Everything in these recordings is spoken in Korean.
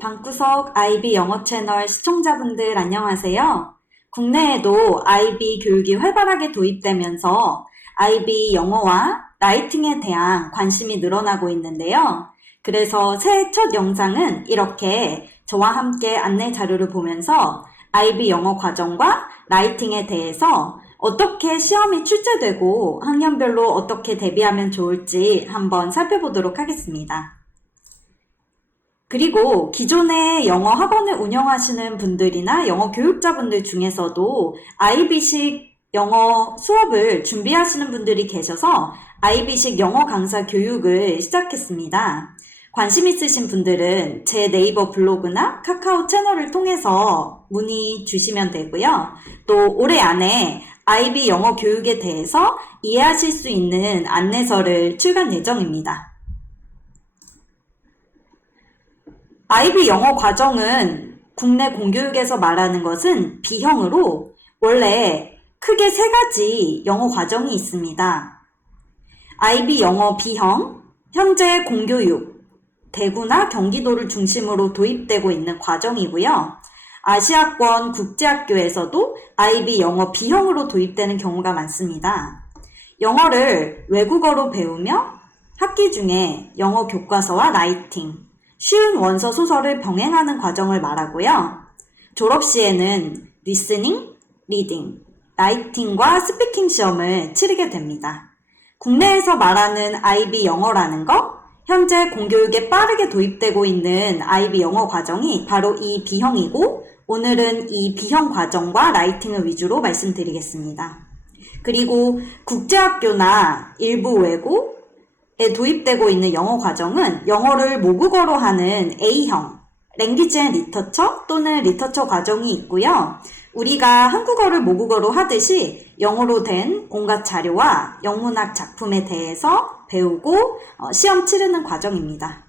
방구석 IB 영어 채널 시청자분들 안녕하세요. 국내에도 IB 교육이 활발하게 도입되면서 IB 영어와 라이팅에 대한 관심이 늘어나고 있는데요. 그래서 새해 첫 영상은 이렇게 저와 함께 안내 자료를 보면서 IB 영어 과정과 라이팅에 대해서 어떻게 시험이 출제되고 학년별로 어떻게 대비하면 좋을지 한번 살펴보도록 하겠습니다. 그리고 기존에 영어 학원을 운영하시는 분들이나 영어 교육자분들 중에서도 IB식 영어 수업을 준비하시는 분들이 계셔서 IB식 영어 강사 교육을 시작했습니다. 관심 있으신 분들은 제 네이버 블로그나 카카오 채널을 통해서 문의 주시면 되고요. 또 올해 안에 IB 영어 교육에 대해서 이해하실 수 있는 안내서를 출간 예정입니다. IB 영어 과정은 국내 공교육에서 말하는 것은 B형으로 원래 크게 세 가지 영어 과정이 있습니다. IB 영어 B형, 현재 공교육, 대구나 경기도를 중심으로 도입되고 있는 과정이고요. 아시아권 국제학교에서도 IB 영어 B형으로 도입되는 경우가 많습니다. 영어를 외국어로 배우며 학기 중에 영어 교과서와 라이팅, 쉬운 원서 소설을 병행하는 과정을 말하고요. 졸업 시에는 리스닝, 리딩, 라이팅과 스피킹 시험을 치르게 됩니다. 국내에서 말하는 IB 영어라는 거, 현재 공교육에 빠르게 도입되고 있는 IB 영어 과정이 바로 이 B형이고, 오늘은 이 B형 과정과 라이팅을 위주로 말씀드리겠습니다. 그리고 국제학교나 일부 외국에 도입되고 있는 영어 과정은 영어를 모국어로 하는 A형, 랭귀지 앤 리터처 또는 리터처 과정이 있고요. 우리가 한국어를 모국어로 하듯이 영어로 된 온갖 자료와 영문학 작품에 대해서 배우고 시험 치르는 과정입니다.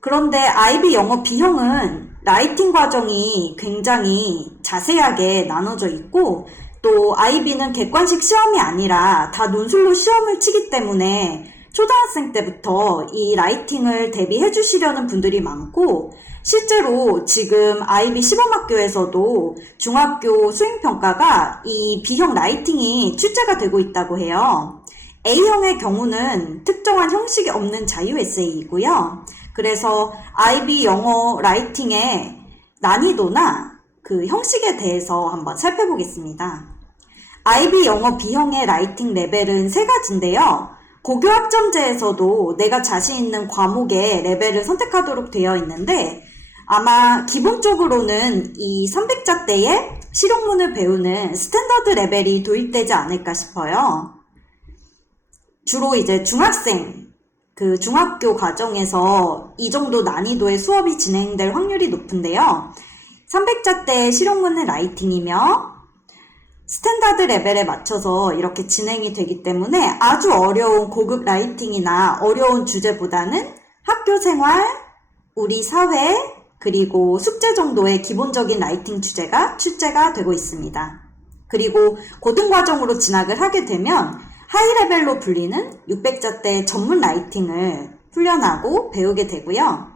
그런데 IB 영어 B형은 라이팅 과정이 굉장히 자세하게 나눠져 있고 또 IB는 객관식 시험이 아니라 다 논술로 시험을 치기 때문에 초등학생 때부터 이 라이팅을 대비해 주시려는 분들이 많고 실제로 지금 IB 시범학교에서도 중학교 수행평가가 이 B형 라이팅이 출제가 되고 있다고 해요. A형의 경우는 특정한 형식이 없는 자유 에세이이고요. 그래서 IB 영어 라이팅의 난이도나 그 형식에 대해서 한번 살펴보겠습니다. IB 영어 B형의 라이팅 레벨은 세 가지인데요. 고교학점제에서도 내가 자신 있는 과목의 레벨을 선택하도록 되어 있는데 아마 기본적으로는 이 300자대의 실용문을 배우는 스탠더드 레벨이 도입되지 않을까 싶어요. 주로 이제 중학생, 그 중학교 과정에서 이 정도 난이도의 수업이 진행될 확률이 높은데요. 300자대 실용문은 라이팅이며 스탠다드 레벨에 맞춰서 이렇게 진행이 되기 때문에 아주 어려운 고급 라이팅이나 어려운 주제보다는 학교 생활, 우리 사회, 그리고 숙제 정도의 기본적인 라이팅 주제가 출제가 되고 있습니다. 그리고 고등과정으로 진학을 하게 되면 하이 레벨로 불리는 600자대 전문 라이팅을 훈련하고 배우게 되고요.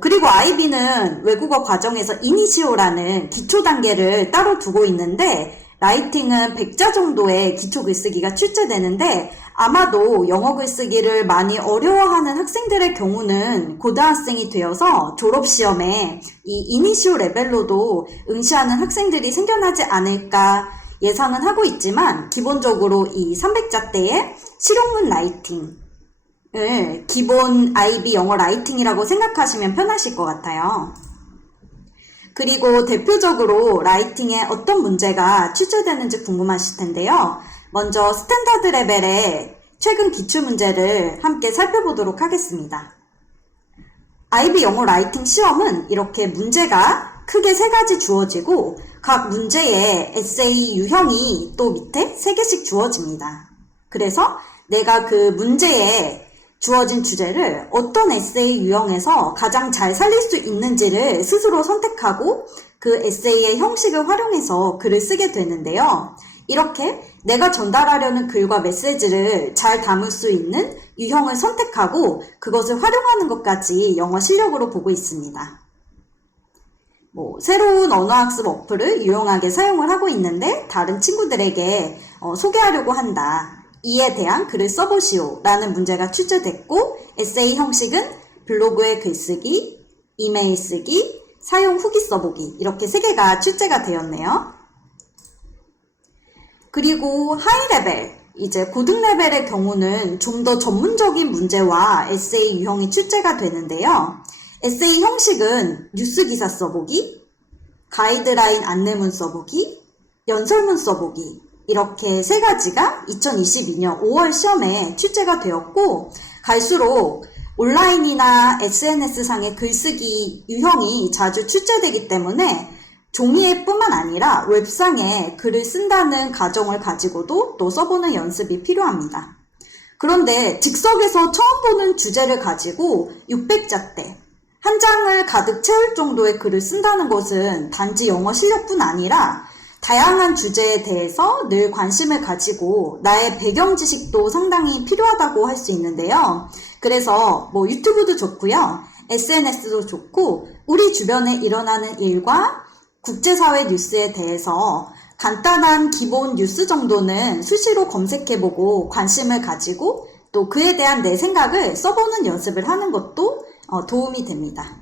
그리고 IB는 외국어 과정에서 이니시오라는 기초 단계를 따로 두고 있는데 라이팅은 100자 정도의 기초 글쓰기가 출제되는데 아마도 영어 글쓰기를 많이 어려워하는 학생들의 경우는 고등학생이 되어서 졸업시험에 이 이니시오 레벨로도 응시하는 학생들이 생겨나지 않을까 예상은 하고 있지만 기본적으로 이 300자대의 실용문 라이팅 기본 IB 영어 라이팅이라고 생각하시면 편하실 것 같아요. 그리고 대표적으로 라이팅에 어떤 문제가 출제되는지 궁금하실 텐데요. 먼저 스탠다드 레벨의 최근 기출문제를 함께 살펴보도록 하겠습니다. IB 영어 라이팅 시험은 이렇게 문제가 크게 세 가지 주어지고 각 문제에 에세이 유형이 또 밑에 3개씩 주어집니다. 그래서 내가 그 문제에 주어진 주제를 어떤 에세이 유형에서 가장 잘 살릴 수 있는지를 스스로 선택하고 그 에세이의 형식을 활용해서 글을 쓰게 되는데요. 이렇게 내가 전달하려는 글과 메시지를 잘 담을 수 있는 유형을 선택하고 그것을 활용하는 것까지 영어 실력으로 보고 있습니다. 새로운 언어학습 어플을 유용하게 사용을 하고 있는데 다른 친구들에게 소개하려고 한다. 이에 대한 글을 써보시오 라는 문제가 출제됐고 에세이 형식은 블로그에 글쓰기, 이메일 쓰기, 사용 후기 써보기 이렇게 3개가 출제가 되었네요. 그리고 하이 레벨, 이제 고등 레벨의 경우는 좀 더 전문적인 문제와 에세이 유형이 출제가 되는데요. 에세이 형식은 뉴스 기사 써보기, 가이드라인 안내문 써보기, 연설문 써보기 이렇게 3가지가 2022년 5월 시험에 출제가 되었고 갈수록 온라인이나 SNS상의 글쓰기 유형이 자주 출제되기 때문에 종이에 뿐만 아니라 웹상에 글을 쓴다는 가정을 가지고도 또 써보는 연습이 필요합니다. 그런데 즉석에서 처음 보는 주제를 가지고 600자대, 한 장을 가득 채울 정도의 글을 쓴다는 것은 단지 영어 실력뿐 아니라 다양한 주제에 대해서 늘 관심을 가지고 나의 배경 지식도 상당히 필요하다고 할 수 있는데요. 그래서 유튜브도 좋고요. SNS도 좋고 우리 주변에 일어나는 일과 국제사회 뉴스에 대해서 간단한 기본 뉴스 정도는 수시로 검색해보고 관심을 가지고 또 그에 대한 내 생각을 써보는 연습을 하는 것도 도움이 됩니다.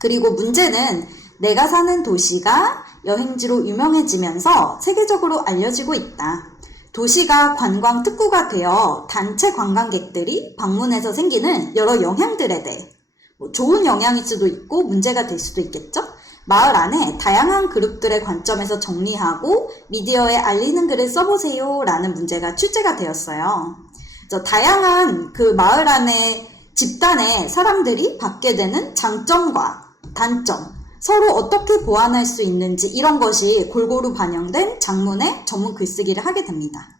그리고 문제는 내가 사는 도시가 여행지로 유명해지면서 세계적으로 알려지고 있다. 도시가 관광 특구가 되어 단체 관광객들이 방문해서 생기는 여러 영향들에 대해 좋은 영향일 수도 있고 문제가 될 수도 있겠죠? 마을 안에 다양한 그룹들의 관점에서 정리하고 미디어에 알리는 글을 써보세요 라는 문제가 출제가 되었어요. 다양한 그 마을 안에 집단의 사람들이 받게 되는 장점과 단점, 서로 어떻게 보완할 수 있는지 이런 것이 골고루 반영된 장문의 전문 글쓰기를 하게 됩니다.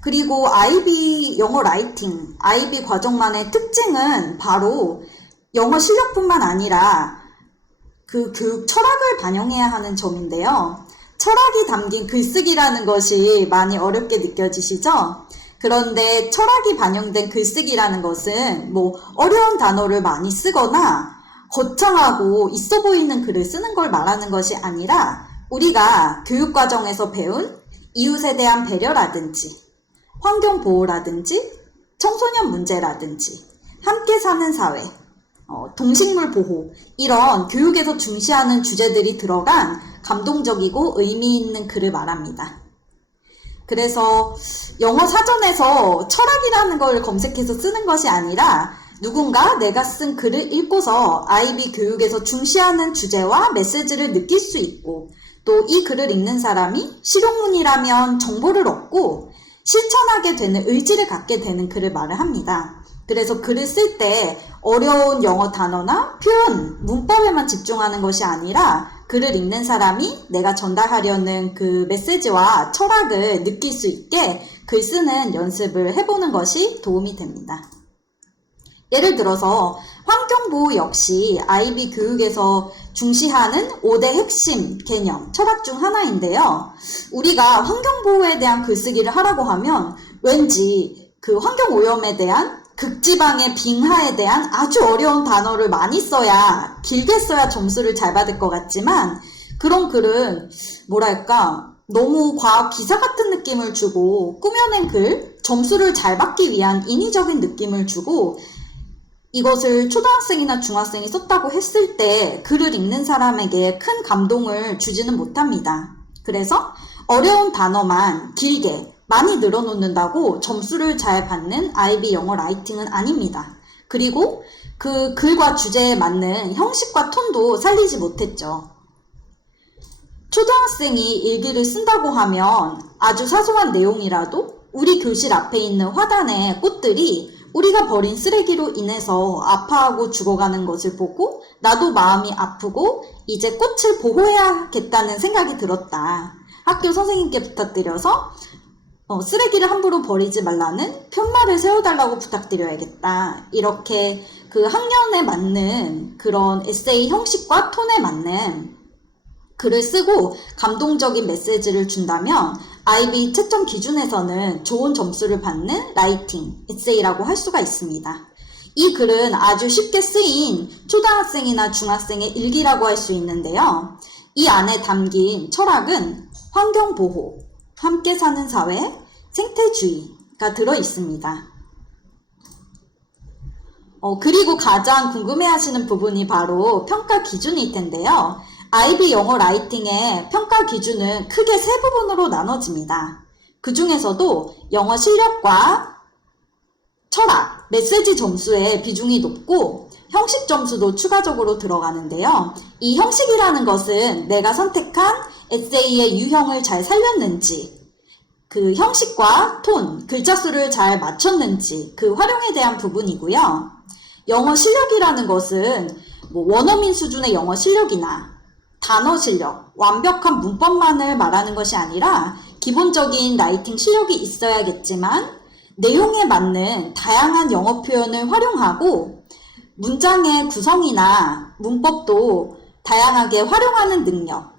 그리고 IB 영어 라이팅, IB 과정만의 특징은 바로 영어 실력뿐만 아니라 그 교육 철학을 반영해야 하는 점인데요. 철학이 담긴 글쓰기라는 것이 많이 어렵게 느껴지시죠? 그런데 철학이 반영된 글쓰기라는 것은 어려운 단어를 많이 쓰거나 거창하고 있어 보이는 글을 쓰는 걸 말하는 것이 아니라 우리가 교육과정에서 배운 이웃에 대한 배려라든지 환경보호라든지 청소년 문제라든지 함께 사는 사회, 동식물 보호 이런 교육에서 중시하는 주제들이 들어간 감동적이고 의미 있는 글을 말합니다. 그래서 영어 사전에서 철학이라는 걸 검색해서 쓰는 것이 아니라 누군가 내가 쓴 글을 읽고서 IB 교육에서 중시하는 주제와 메시지를 느낄 수 있고 또 이 글을 읽는 사람이 실용문이라면 정보를 얻고 실천하게 되는 의지를 갖게 되는 글을 말을 합니다. 그래서 글을 쓸 때 어려운 영어 단어나 표현, 문법에만 집중하는 것이 아니라 글을 읽는 사람이 내가 전달하려는 그 메시지와 철학을 느낄 수 있게 글 쓰는 연습을 해보는 것이 도움이 됩니다. 예를 들어서 환경보호 역시 IB 교육에서 중시하는 5대 핵심 개념, 철학 중 하나인데요. 우리가 환경보호에 대한 글쓰기를 하라고 하면 왠지 그 환경오염에 대한 극지방의 빙하에 대한 아주 어려운 단어를 많이 써야, 길게 써야 점수를 잘 받을 것 같지만 그런 글은 너무 과학 기사 같은 느낌을 주고 꾸며낸 글, 점수를 잘 받기 위한 인위적인 느낌을 주고 이것을 초등학생이나 중학생이 썼다고 했을 때 글을 읽는 사람에게 큰 감동을 주지는 못합니다. 그래서 어려운 단어만 길게 많이 늘어놓는다고 점수를 잘 받는 IB 영어 라이팅은 아닙니다. 그리고 그 글과 주제에 맞는 형식과 톤도 살리지 못했죠. 초등학생이 일기를 쓴다고 하면 아주 사소한 내용이라도 우리 교실 앞에 있는 화단의 꽃들이 우리가 버린 쓰레기로 인해서 아파하고 죽어가는 것을 보고 나도 마음이 아프고 이제 꽃을 보호해야겠다는 생각이 들었다. 학교 선생님께 부탁드려서 쓰레기를 함부로 버리지 말라는 편말을 세워달라고 부탁드려야겠다. 이렇게 그 학년에 맞는 그런 에세이 형식과 톤에 맞는 글을 쓰고 감동적인 메시지를 준다면 IB 채점 기준에서는 좋은 점수를 받는 라이팅, 에세이라고 할 수가 있습니다. 이 글은 아주 쉽게 쓰인 초등학생이나 중학생의 일기라고 할 수 있는데요. 이 안에 담긴 철학은 환경보호, 함께 사는 사회, 생태주의가 들어 있습니다. 그리고 가장 궁금해하시는 부분이 바로 평가 기준일 텐데요. IB 영어 라이팅의 평가 기준은 크게 세 부분으로 나눠집니다. 그 중에서도 영어 실력과 철학, 메시지 점수의 비중이 높고 형식 점수도 추가적으로 들어가는데요. 이 형식이라는 것은 내가 선택한 에세이의 유형을 잘 살렸는지, 그 형식과 톤, 글자 수를 잘 맞췄는지 그 활용에 대한 부분이고요. 영어 실력이라는 것은 원어민 수준의 영어 실력이나 단어 실력, 완벽한 문법만을 말하는 것이 아니라 기본적인 라이팅 실력이 있어야겠지만 내용에 맞는 다양한 영어 표현을 활용하고 문장의 구성이나 문법도 다양하게 활용하는 능력,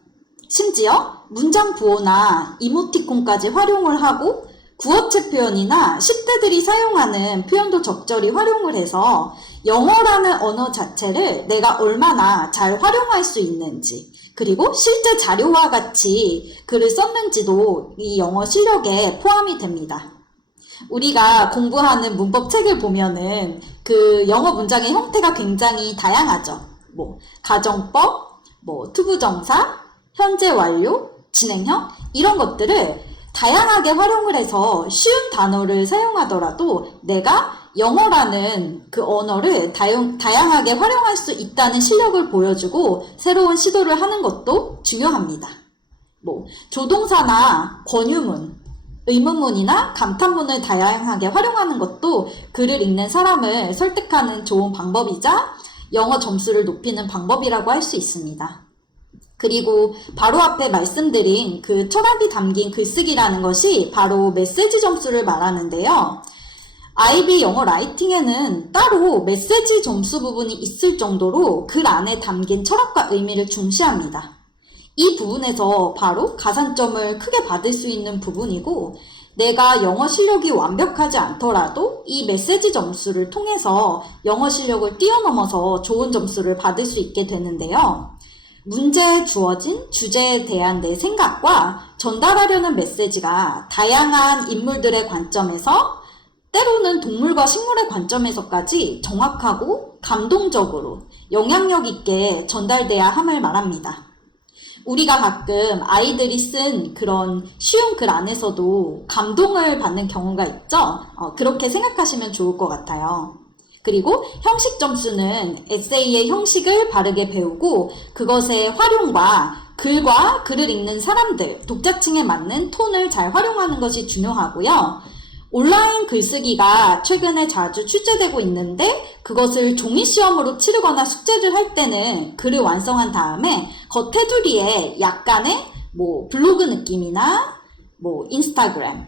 심지어 문장 부호나 이모티콘까지 활용을 하고 구어체 표현이나 10대들이 사용하는 표현도 적절히 활용을 해서 영어라는 언어 자체를 내가 얼마나 잘 활용할 수 있는지, 그리고 실제 자료와 같이 글을 썼는지도 이 영어 실력에 포함이 됩니다. 우리가 공부하는 문법 책을 보면은 그 영어 문장의 형태가 굉장히 다양하죠. 가정법, 투부정사, 현재 완료, 진행형 이런 것들을 다양하게 활용을 해서 쉬운 단어를 사용하더라도 내가 영어라는 그 언어를 다양하게 활용할 수 있다는 실력을 보여주고 새로운 시도를 하는 것도 중요합니다. 조동사나 권유문, 의문문이나 감탄문을 다양하게 활용하는 것도 글을 읽는 사람을 설득하는 좋은 방법이자 영어 점수를 높이는 방법이라고 할 수 있습니다. 그리고 바로 앞에 말씀드린 그 철학이 담긴 글쓰기라는 것이 바로 메시지 점수를 말하는데요. IB 영어 라이팅에는 따로 메시지 점수 부분이 있을 정도로 글 안에 담긴 철학과 의미를 중시합니다. 이 부분에서 바로 가산점을 크게 받을 수 있는 부분이고, 내가 영어 실력이 완벽하지 않더라도 이 메시지 점수를 통해서 영어 실력을 뛰어넘어서 좋은 점수를 받을 수 있게 되는데요. 문제에 주어진 주제에 대한 내 생각과 전달하려는 메시지가 다양한 인물들의 관점에서, 때로는 동물과 식물의 관점에서까지 정확하고 감동적으로 영향력 있게 전달돼야 함을 말합니다. 우리가 가끔 아이들이 쓴 그런 쉬운 글 안에서도 감동을 받는 경우가 있죠? 그렇게 생각하시면 좋을 것 같아요. 그리고 형식 점수는 에세이의 형식을 바르게 배우고 그것의 활용과 글과 글을 읽는 사람들, 독자층에 맞는 톤을 잘 활용하는 것이 중요하고요. 온라인 글쓰기가 최근에 자주 출제되고 있는데 그것을 종이시험으로 치르거나 숙제를 할 때는 글을 완성한 다음에 겉테두리에 약간의 블로그 느낌이나 인스타그램,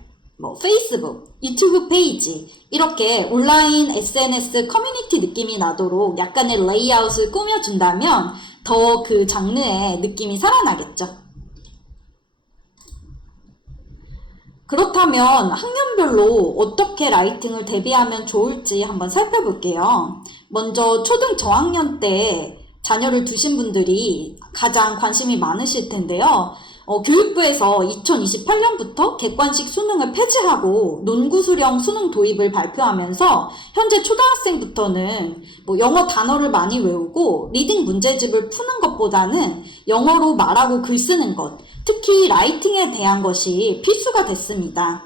페이스북, 유튜브 페이지 이렇게 온라인 SNS 커뮤니티 느낌이 나도록 약간의 레이아웃을 꾸며준다면 더 그 장르의 느낌이 살아나겠죠. 그렇다면 학년별로 어떻게 라이팅을 대비하면 좋을지 한번 살펴볼게요. 먼저 초등 저학년 때 자녀를 두신 분들이 가장 관심이 많으실 텐데요. 교육부에서 2028년부터 객관식 수능을 폐지하고 논구수령 수능 도입을 발표하면서 현재 초등학생부터는 영어 단어를 많이 외우고 리딩 문제집을 푸는 것보다는 영어로 말하고 글 쓰는 것, 특히 라이팅에 대한 것이 필수가 됐습니다.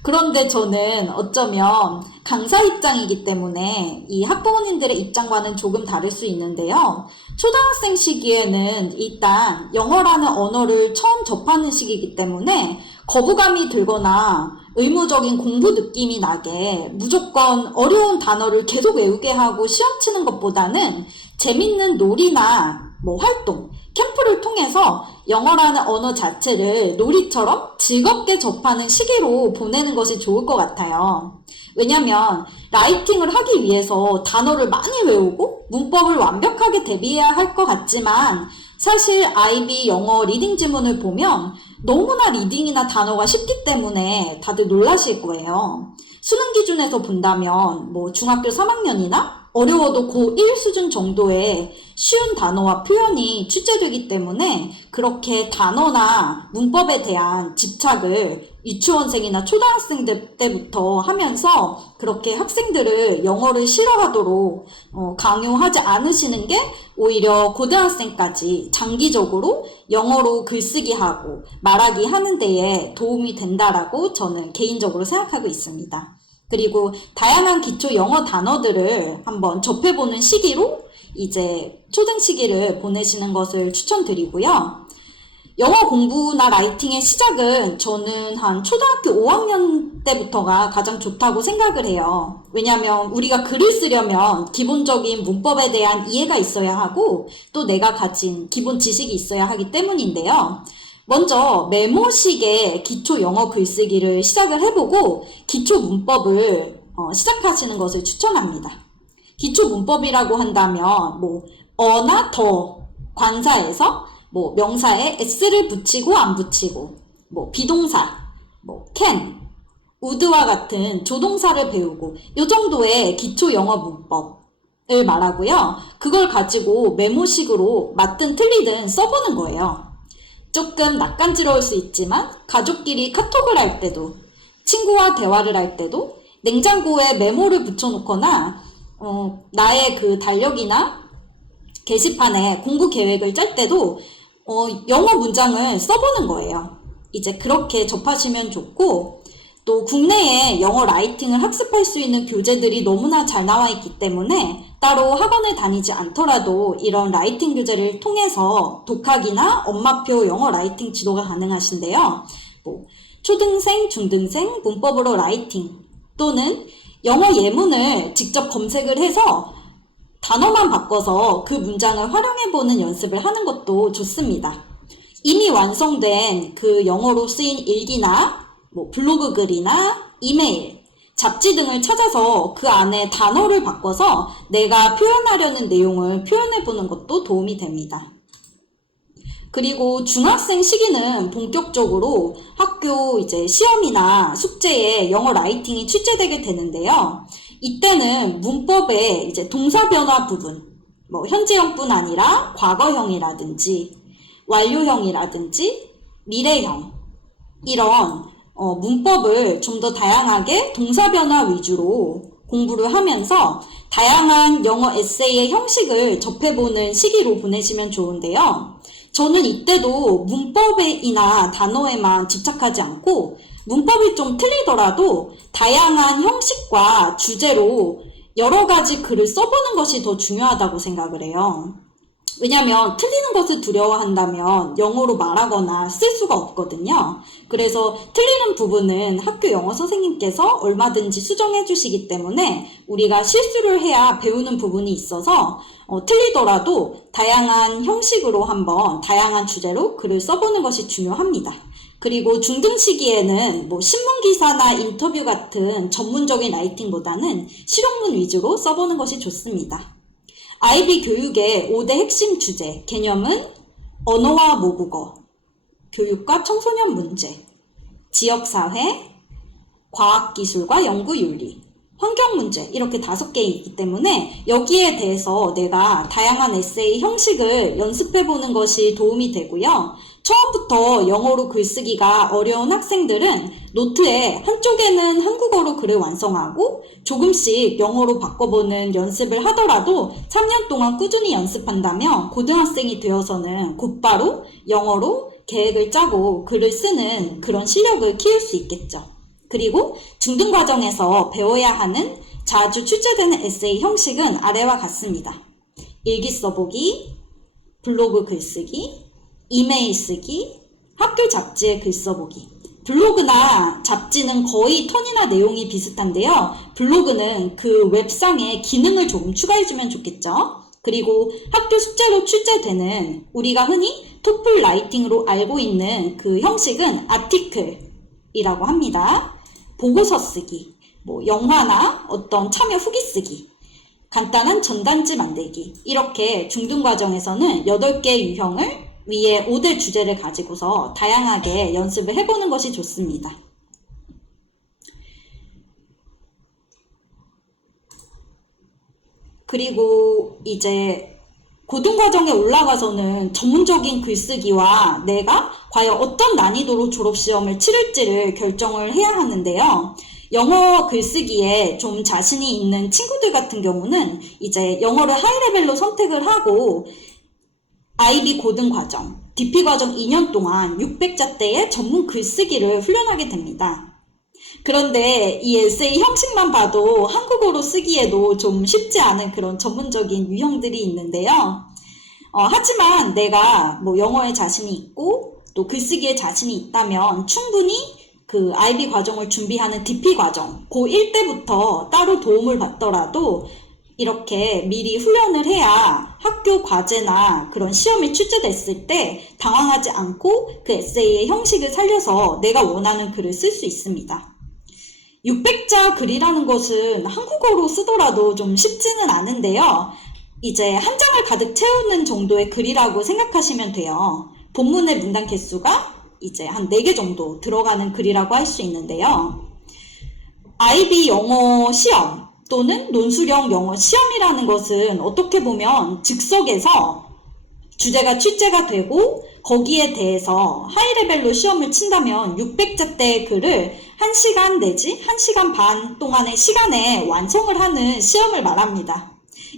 그런데 저는 어쩌면 강사 입장이기 때문에 이 학부모님들의 입장과는 조금 다를 수 있는데요. 초등학생 시기에는 일단 영어라는 언어를 처음 접하는 시기이기 때문에 거부감이 들거나 의무적인 공부 느낌이 나게 무조건 어려운 단어를 계속 외우게 하고 시험 치는 것보다는 재밌는 놀이나 활동, 캠프를 통해서 영어라는 언어 자체를 놀이처럼 즐겁게 접하는 시기로 보내는 것이 좋을 것 같아요. 왜냐면 라이팅을 하기 위해서 단어를 많이 외우고 문법을 완벽하게 대비해야 할 것 같지만 사실 IB 영어 리딩 지문을 보면 너무나 리딩이나 단어가 쉽기 때문에 다들 놀라실 거예요. 수능 기준에서 본다면 뭐 중학교 3학년이나 어려워도 고1 수준 정도의 쉬운 단어와 표현이 출제되기 때문에 그렇게 단어나 문법에 대한 집착을 유치원생이나 초등학생들 때부터 하면서 그렇게 학생들을 영어를 싫어하도록 강요하지 않으시는 게 오히려 고등학생까지 장기적으로 영어로 글쓰기 하고 말하기 하는 데에 도움이 된다라고 저는 개인적으로 생각하고 있습니다. 그리고 다양한 기초 영어 단어들을 한번 접해보는 시기로 이제 초등 시기를 보내시는 것을 추천드리고요. 영어 공부나 라이팅의 시작은 저는 한 초등학교 5학년 때부터가 가장 좋다고 생각을 해요. 왜냐하면 우리가 글을 쓰려면 기본적인 문법에 대한 이해가 있어야 하고 또 내가 가진 기본 지식이 있어야 하기 때문인데요. 먼저 메모식의 기초 영어 글쓰기를 시작을 해보고 기초 문법을 시작하시는 것을 추천합니다. 기초 문법이라고 한다면 뭐 어나 더 관사에서 뭐 명사에 s를 붙이고 안 붙이고 뭐 비동사 뭐 can, would와 같은 조동사를 배우고 이 정도의 기초 영어 문법을 말하고요. 그걸 가지고 메모식으로 맞든 틀리든 써보는 거예요. 조금 낯간지러울 수 있지만 가족끼리 카톡을 할 때도 친구와 대화를 할 때도 냉장고에 메모를 붙여놓거나 나의 그 달력이나 게시판에 공부 계획을 짤 때도 영어 문장을 써보는 거예요. 이제 그렇게 접하시면 좋고 또 국내에 영어 라이팅을 학습할 수 있는 교재들이 너무나 잘 나와 있기 때문에 따로 학원을 다니지 않더라도 이런 라이팅 교재를 통해서 독학이나 엄마표 영어 라이팅 지도가 가능하신데요. 뭐 초등생, 중등생 문법으로 라이팅 또는 영어 예문을 직접 검색을 해서 단어만 바꿔서 그 문장을 활용해보는 연습을 하는 것도 좋습니다. 이미 완성된 그 영어로 쓰인 일기나 뭐 블로그 글이나 이메일, 잡지 등을 찾아서 그 안에 단어를 바꿔서 내가 표현하려는 내용을 표현해보는 것도 도움이 됩니다. 그리고 중학생 시기는 본격적으로 학교 이제 시험이나 숙제에 영어 라이팅이 출제되게 되는데요. 이때는 문법의 이제 동사 변화 부분, 뭐 현재형뿐 아니라 과거형이라든지 완료형이라든지 미래형 이런 문법을 좀 더 다양하게 동사 변화 위주로 공부를 하면서 다양한 영어 에세이의 형식을 접해보는 시기로 보내시면 좋은데요. 저는 이때도 문법이나 단어에만 집착하지 않고 문법이 좀 틀리더라도 다양한 형식과 주제로 여러 가지 글을 써보는 것이 더 중요하다고 생각을 해요. 왜냐하면 틀리는 것을 두려워한다면 영어로 말하거나 쓸 수가 없거든요. 그래서 틀리는 부분은 학교 영어 선생님께서 얼마든지 수정해 주시기 때문에 우리가 실수를 해야 배우는 부분이 있어서 틀리더라도 다양한 형식으로 한번 다양한 주제로 글을 써보는 것이 중요합니다. 그리고 중등 시기에는 뭐 신문기사나 인터뷰 같은 전문적인 라이팅보다는 실용문 위주로 써보는 것이 좋습니다. IB 교육의 5대 핵심 주제, 개념은 언어와 모국어, 교육과 청소년 문제, 지역사회, 과학기술과 연구윤리, 환경문제 이렇게 5개이기 때문에 여기에 대해서 내가 다양한 에세이 형식을 연습해보는 것이 도움이 되고요. 처음부터 영어로 글쓰기가 어려운 학생들은 노트에 한쪽에는 한국어로 글을 완성하고 조금씩 영어로 바꿔보는 연습을 하더라도 3년 동안 꾸준히 연습한다면 고등학생이 되어서는 곧바로 영어로 계획을 짜고 글을 쓰는 그런 실력을 키울 수 있겠죠. 그리고 중등 과정에서 배워야 하는 자주 출제되는 에세이 형식은 아래와 같습니다. 일기 써보기, 블로그 글쓰기, 이메일 쓰기, 학교 잡지에 글 써보기. 블로그나 잡지는 거의 톤이나 내용이 비슷한데요. 블로그는 그 웹상에 기능을 조금 추가해주면 좋겠죠. 그리고 학교 숙제로 출제되는 우리가 흔히 토플 라이팅으로 알고 있는 그 형식은 아티클이라고 합니다. 보고서 쓰기, 뭐 영화나 어떤 참여 후기 쓰기. 간단한 전단지 만들기. 이렇게 중등 과정에서는 8개의 유형을 위에 5대 주제를 가지고서 다양하게 연습을 해보는 것이 좋습니다. 그리고 이제 고등과정에 올라가서는 전문적인 글쓰기와 내가 과연 어떤 난이도로 졸업시험을 치를지를 결정을 해야 하는데요. 영어 글쓰기에 좀 자신이 있는 친구들 같은 경우는 이제 영어를 하이레벨로 선택을 하고 IB 고등과정, DP과정 2년 동안 600자대의 전문 글쓰기를 훈련하게 됩니다. 그런데 이 에세이 형식만 봐도 한국어로 쓰기에도 좀 쉽지 않은 그런 전문적인 유형들이 있는데요. 하지만 내가 뭐 영어에 자신이 있고 또 글쓰기에 자신이 있다면 충분히 그 IB 과정을 준비하는 DP 과정, 고1 때부터 따로 도움을 받더라도 이렇게 미리 훈련을 해야 학교 과제나 그런 시험에 출제됐을 때 당황하지 않고 그 에세이의 형식을 살려서 내가 원하는 글을 쓸 수 있습니다. 600자 글이라는 것은 한국어로 쓰더라도 좀 쉽지는 않은데요. 이제 한 장을 가득 채우는 정도의 글이라고 생각하시면 돼요. 본문의 문단 개수가 이제 한 4개 정도 들어가는 글이라고 할 수 있는데요. IB 영어 시험 또는 논술형 영어 시험이라는 것은 어떻게 보면 즉석에서 주제가 출제가 되고 거기에 대해서 하이레벨로 시험을 친다면 600자대의 글을 1시간 내지 1시간 반 동안의 시간에 완성을 하는 시험을 말합니다.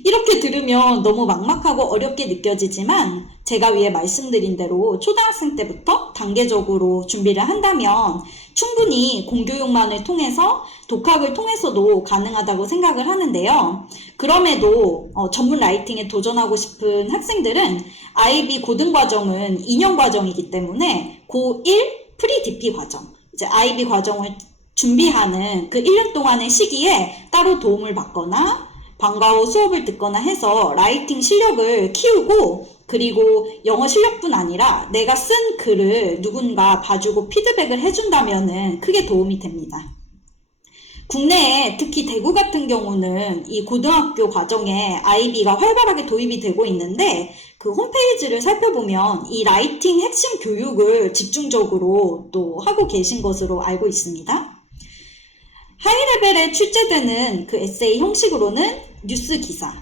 이렇게 들으면 너무 막막하고 어렵게 느껴지지만 제가 위에 말씀드린 대로 초등학생 때부터 단계적으로 준비를 한다면 충분히 공교육만을 통해서 독학을 통해서도 가능하다고 생각을 하는데요. 그럼에도 전문 라이팅에 도전하고 싶은 학생들은 IB 고등과정은 2년 과정이기 때문에 고1 프리-DP 과정, 이제 IB 과정을 준비하는 그 1년 동안의 시기에 따로 도움을 받거나 방과 후 수업을 듣거나 해서 라이팅 실력을 키우고 그리고 영어 실력뿐 아니라 내가 쓴 글을 누군가 봐주고 피드백을 해준다면은 크게 도움이 됩니다. 국내에 특히 대구 같은 경우는 이 고등학교 과정에 IB가 활발하게 도입이 되고 있는데 그 홈페이지를 살펴보면 이 라이팅 핵심 교육을 집중적으로 또 하고 계신 것으로 알고 있습니다. 하이레벨에 출제되는 그 에세이 형식으로는 뉴스 기사,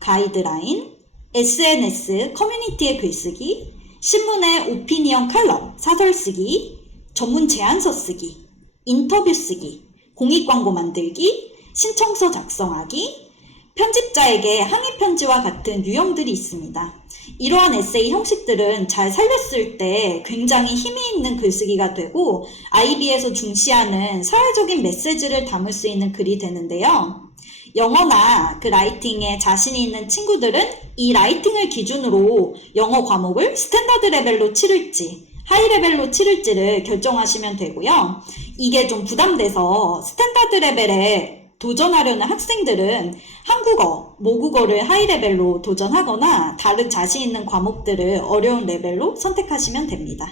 가이드라인, SNS, 커뮤니티의 글쓰기, 신문의 오피니언 칼럼, 사설 쓰기, 전문 제안서 쓰기, 인터뷰 쓰기, 공익광고 만들기, 신청서 작성하기, 편집자에게 항의 편지와 같은 유형들이 있습니다. 이러한 에세이 형식들은 잘 살렸을 때 굉장히 힘이 있는 글쓰기가 되고 IB에서 중시하는 사회적인 메시지를 담을 수 있는 글이 되는데요. 영어나 그 라이팅에 자신이 있는 친구들은 이 라이팅을 기준으로 영어 과목을 스탠다드 레벨로 치를지 하이 레벨로 치를지를 결정하시면 되고요. 이게 좀 부담돼서 스탠다드 레벨에 도전하려는 학생들은 한국어, 모국어를 하이 레벨로 도전하거나 다른 자신 있는 과목들을 어려운 레벨로 선택하시면 됩니다.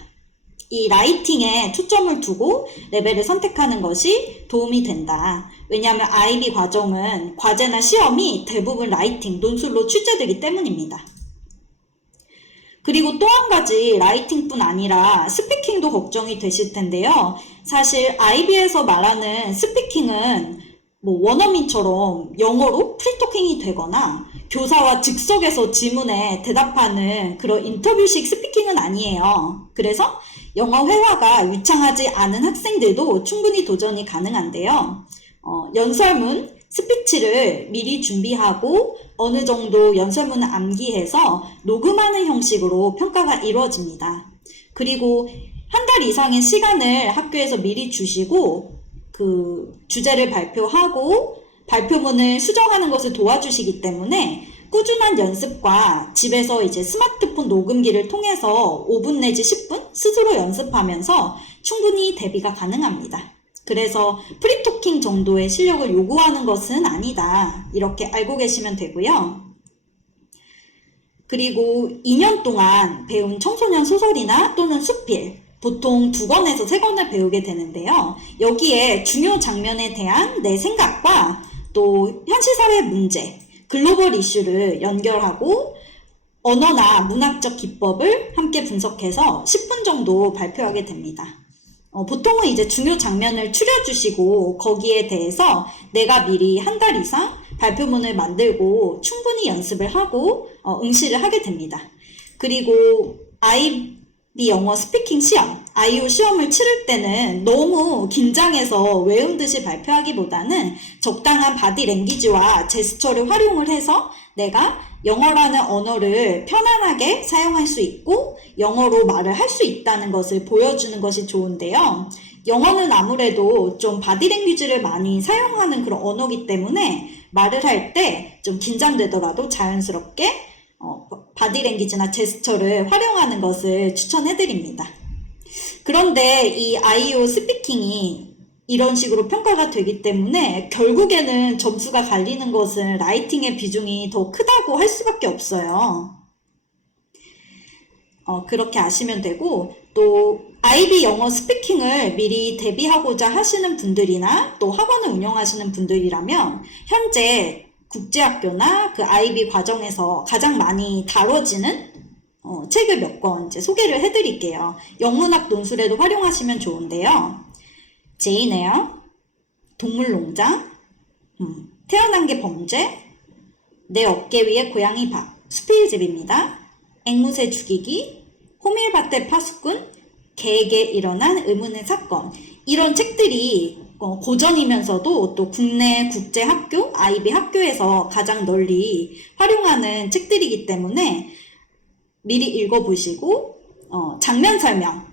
이 라이팅에 초점을 두고 레벨을 선택하는 것이 도움이 된다. 왜냐하면 IB 과정은 과제나 시험이 대부분 라이팅, 논술로 출제되기 때문입니다. 그리고 또 한 가지 라이팅뿐 아니라 스피킹도 걱정이 되실 텐데요. 사실 IB에서 말하는 스피킹은 원어민처럼 영어로 프리토킹이 되거나 교사와 즉석에서 질문에 대답하는 그런 인터뷰식 스피킹은 아니에요. 그래서 영어 회화가 유창하지 않은 학생들도 충분히 도전이 가능한데요. 연설문, 스피치를 미리 준비하고 어느 정도 연설문을 암기해서 녹음하는 형식으로 평가가 이루어집니다. 그리고 한 달 이상의 시간을 학교에서 미리 주시고 그 주제를 발표하고 발표문을 수정하는 것을 도와주시기 때문에 꾸준한 연습과 집에서 이제 스마트폰 녹음기를 통해서 5분 내지 10분 스스로 연습하면서 충분히 대비가 가능합니다. 그래서 프리토킹 정도의 실력을 요구하는 것은 아니다. 이렇게 알고 계시면 되고요. 그리고 2년 동안 배운 청소년 소설이나 또는 수필, 보통 2권에서 3권을 배우게 되는데요. 여기에 중요 장면에 대한 내 생각과 또 현실사회 문제, 글로벌 이슈를 연결하고 언어나 문학적 기법을 함께 분석해서 10분 정도 발표하게 됩니다. 보통은 이제 중요 장면을 추려주시고 거기에 대해서 내가 미리 한 달 이상 발표문을 만들고 충분히 연습을 하고 응시를 하게 됩니다. 그리고 IB 영어 스피킹 시험, IELTS 시험을 치를 때는 너무 긴장해서 외운 듯이 발표하기보다는 적당한 바디 랭귀지와 제스처를 활용을 해서 내가 영어라는 언어를 편안하게 사용할 수 있고 영어로 말을 할 수 있다는 것을 보여주는 것이 좋은데요. 영어는 아무래도 좀 바디랭귀지를 많이 사용하는 그런 언어이기 때문에 말을 할 때 좀 긴장되더라도 자연스럽게 바디랭귀지나 제스처를 활용하는 것을 추천해드립니다. 그런데 이 IELTS 스피킹이 이런 식으로 평가가 되기 때문에 결국에는 점수가 갈리는 것은 라이팅의 비중이 더 크다고 할 수밖에 없어요. 그렇게 아시면 되고, 또 IB 영어 스피킹을 미리 대비하고자 하시는 분들이나 또 학원을 운영하시는 분들이라면 현재 국제학교나 그 IB 과정에서 가장 많이 다뤄지는 책을 몇 권 이제 소개를 해드릴게요. 영문학 논술에도 활용하시면 좋은데요. 제인 에어, 동물농장, 태어난 게 범죄, 내 어깨 위에 고양이 밥, 수필 집입니다. 앵무새 죽이기, 호밀밭의 파수꾼, 개에게 일어난 의문의 사건. 이런 책들이 고전이면서도 또 국내 국제 학교, IB 학교에서 가장 널리 활용하는 책들이기 때문에 미리 읽어보시고 장면 설명,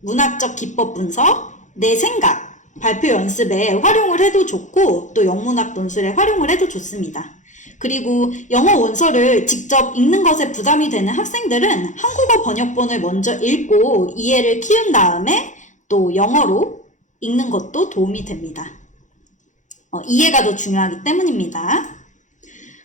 문학적 기법 분석, 내 생각, 발표 연습에 활용을 해도 좋고 또 영문학 논술에 활용을 해도 좋습니다. 그리고 영어 원서를 직접 읽는 것에 부담이 되는 학생들은 한국어 번역본을 먼저 읽고 이해를 키운 다음에 또 영어로 읽는 것도 도움이 됩니다. 이해가 더 중요하기 때문입니다.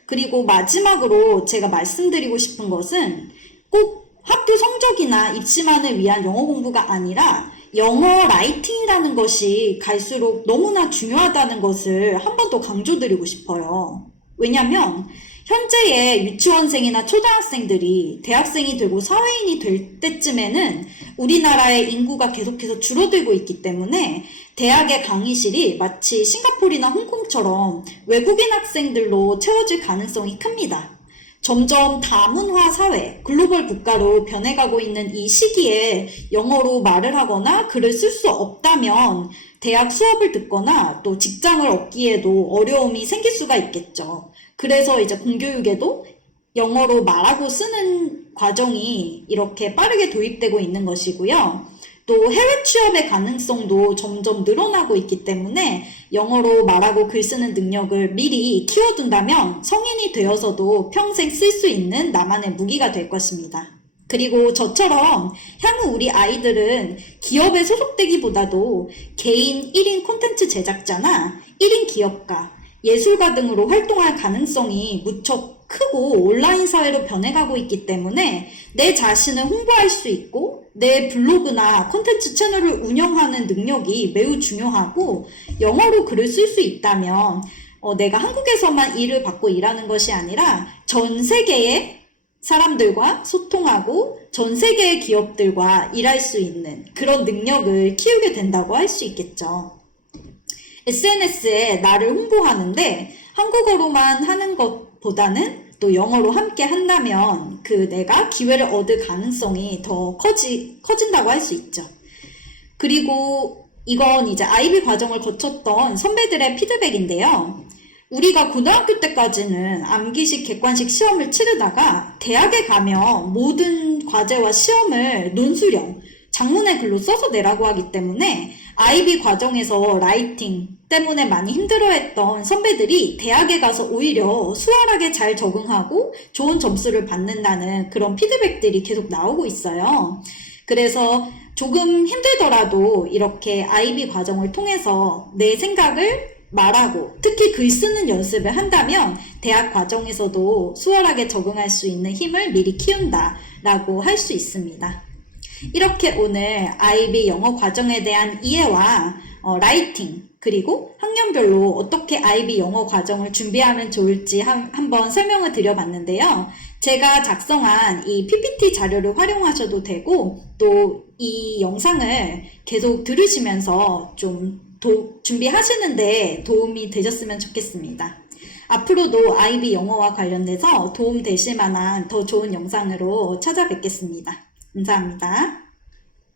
그리고 마지막으로 제가 말씀드리고 싶은 것은 꼭 학교 성적이나 입시만을 위한 영어 공부가 아니라 영어 라이팅이라는 것이 갈수록 너무나 중요하다는 것을 한 번 더 강조드리고 싶어요. 왜냐면 현재의 유치원생이나 초등학생들이 대학생이 되고 사회인이 될 때쯤에는 우리나라의 인구가 계속해서 줄어들고 있기 때문에 대학의 강의실이 마치 싱가포르나 홍콩처럼 외국인 학생들로 채워질 가능성이 큽니다. 점점 다문화 사회, 글로벌 국가로 변해가고 있는 이 시기에 영어로 말을 하거나 글을 쓸 수 없다면 대학 수업을 듣거나 또 직장을 얻기에도 어려움이 생길 수가 있겠죠. 그래서 이제 공교육에도 영어로 말하고 쓰는 과정이 이렇게 빠르게 도입되고 있는 것이고요. 또 해외 취업의 가능성도 점점 늘어나고 있기 때문에 영어로 말하고 글 쓰는 능력을 미리 키워둔다면 성인이 되어서도 평생 쓸 수 있는 나만의 무기가 될 것입니다. 그리고 저처럼 향후 우리 아이들은 기업에 소속되기보다도 개인 1인 콘텐츠 제작자나 1인 기업가, 예술가 등으로 활동할 가능성이 무척 크고 온라인 사회로 변해가고 있기 때문에 내 자신을 홍보할 수 있고 내 블로그나 콘텐츠 채널을 운영하는 능력이 매우 중요하고 영어로 글을 쓸 수 있다면 내가 한국에서만 일을 받고 일하는 것이 아니라 전 세계의 사람들과 소통하고 전 세계의 기업들과 일할 수 있는 그런 능력을 키우게 된다고 할 수 있겠죠. SNS에 나를 홍보하는데 한국어로만 하는 것보다는 또 영어로 함께 한다면 내가 기회를 얻을 가능성이 더 커진다고 할 수 있죠. 그리고 이건 이제 IB 과정을 거쳤던 선배들의 피드백인데요. 우리가 고등학교 때까지는 암기식, 객관식 시험을 치르다가 대학에 가면 모든 과제와 시험을 논술형, 장문의 글로 써서 내라고 하기 때문에 IB 과정에서 라이팅 때문에 많이 힘들어했던 선배들이 대학에 가서 오히려 수월하게 잘 적응하고 좋은 점수를 받는다는 그런 피드백들이 계속 나오고 있어요. 그래서 조금 힘들더라도 이렇게 IB 과정을 통해서 내 생각을 말하고 특히 글 쓰는 연습을 한다면 대학 과정에서도 수월하게 적응할 수 있는 힘을 미리 키운다라고 할 수 있습니다. 이렇게 오늘 IB 영어 과정에 대한 이해와 라이팅, 그리고 학년별로 어떻게 IB 영어 과정을 준비하면 좋을지 한번 설명을 드려봤는데요. 제가 작성한 이 PPT 자료를 활용하셔도 되고, 또 이 영상을 계속 들으시면서 좀 준비하시는데 도움이 되셨으면 좋겠습니다. 앞으로도 IB 영어와 관련돼서 도움 되실 만한 더 좋은 영상으로 찾아뵙겠습니다. 감사합니다.